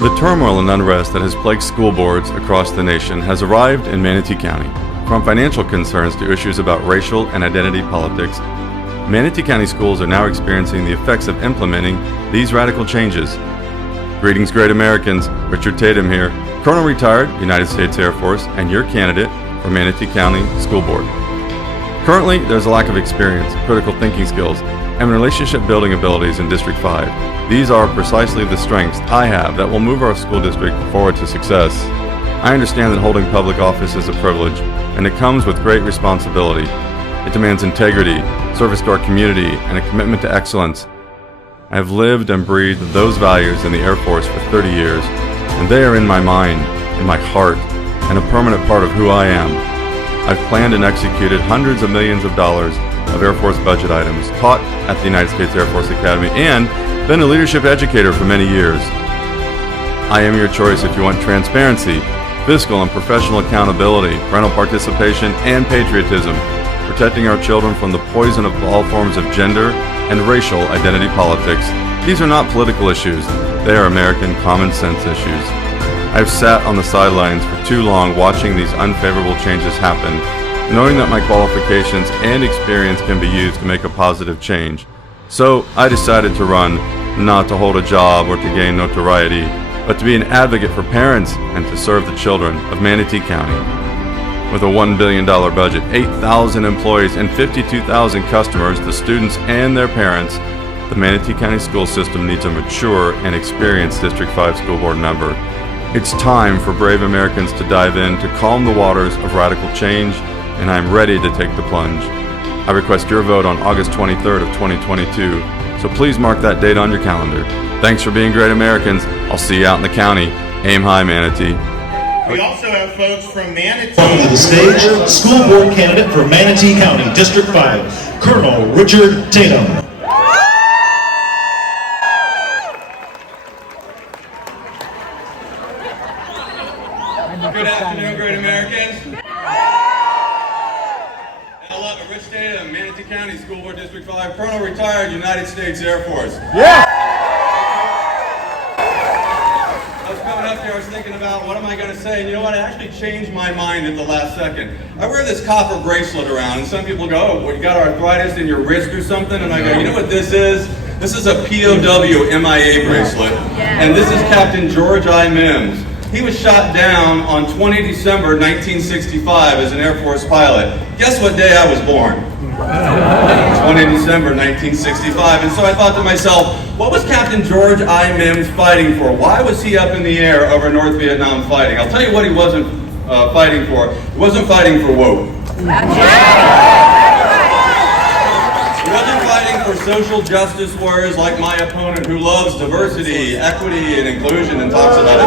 The turmoil and unrest that has plagued school boards across the nation has arrived in Manatee County. From financial concerns to issues about racial and identity politics, Manatee County schools are now experiencing the effects of implementing these radical changes. Greetings, great Americans. Richard Tatem here, Colonel Retired, United States Air Force, and your candidate for Manatee County School Board. Currently, there's a lack of experience, critical thinking skills, and relationship building abilities in District 5. These are precisely the strengths I have that will move our school district forward to success. I understand that holding public office is a privilege, and it comes with great responsibility. It demands integrity, service to our community, and a commitment to excellence. I have lived and breathed those values in the Air Force for 30 years, and they are in my mind, in my heart, and a permanent part of who I am. I've planned and executed hundreds of millions of dollars of Air Force budget items, taught at the United States Air Force Academy, and been a leadership educator for many years. I am your choice if you want transparency, fiscal and professional accountability, parental participation, and patriotism, protecting our children from the poison of all forms of gender and racial identity politics. These are not political issues, they are American common sense issues. I've sat on the sidelines for too long watching these unfavorable changes happen, knowing that my qualifications and experience can be used to make a positive change. So I decided to run, not to hold a job or to gain notoriety, but to be an advocate for parents and to serve the children of Manatee County. With a $1 billion budget, 8,000 employees, and 52,000 customers, the students and their parents, the Manatee County school system needs a mature and experienced District 5 school board member. It's time for brave Americans to dive in to calm the waters of radical change, and I'm ready to take the plunge. I request your vote on August 23rd of 2022, so please mark that date on your calendar. Thanks for being great Americans. I'll see you out in the county. Aim high, Manatee. We also have folks from Manatee. Welcome to the stage, school board candidate for Manatee County, District 5, Colonel Richard Tatem. Good afternoon, great Americans. Hello, Rich Tatem, Manatee County School Board District 5, Colonel Retired, United States Air Force. Yeah! I was coming up here, I was thinking about what am I going to say, and you know what, I actually changed my mind at the last second. I wear this copper bracelet around, and some people go, oh, well, you got arthritis in your wrist or something? And I go, you know what this is? This is a POW MIA bracelet, and this is Captain George I. Mims. He was shot down on 20 December 1965 as an Air Force pilot. Guess what day I was born? 20 December 1965. And so I thought to myself, what was Captain George I. Mims fighting for? Why was he up in the air over North Vietnam fighting? I'll tell you what he wasn't fighting for. He wasn't fighting for woke. He wasn't fighting for social justice warriors like my opponent who loves diversity, equity, and inclusion and talks about it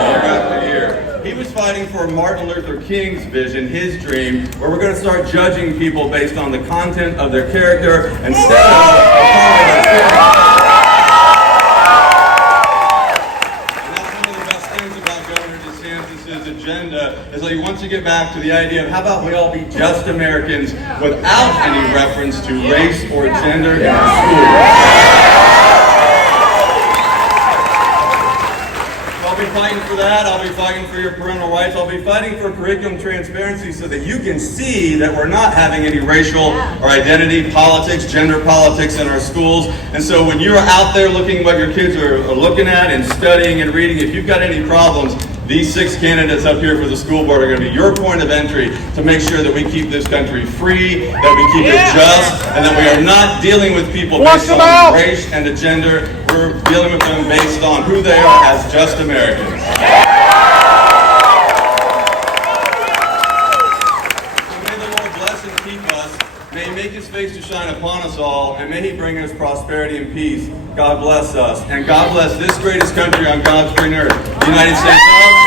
year after year. He was fighting for Martin Luther King's vision, his dream, where we're going to start judging people based on the content of their character instead of agenda is that he wants to get back to the idea of how about we all be just Americans without any reference to race or gender in our schools. I'll be fighting for that. I'll be fighting for your parental rights. I'll be fighting for curriculum transparency so that you can see that we're not having any racial or identity politics, gender politics in our schools. And so when you're out there looking what your kids are looking at and studying and reading, if you've got any problems, these 6 candidates up here for the school board are going to be your point of entry to make sure that we keep this country free, that we keep it just, and that we are not dealing with people based on race and gender. We're dealing with them based on who they are as just Americans. So may the Lord bless and keep us. May He make His face to shine upon us all, and may He bring us prosperity and peace. God bless us, and God bless this greatest country on God's green earth, the United States of